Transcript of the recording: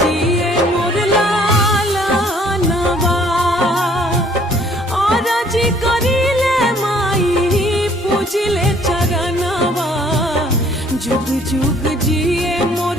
जिए मोर लालनवा और जी करिले माई पूजिले चरणवा जुग जुग जिए मोर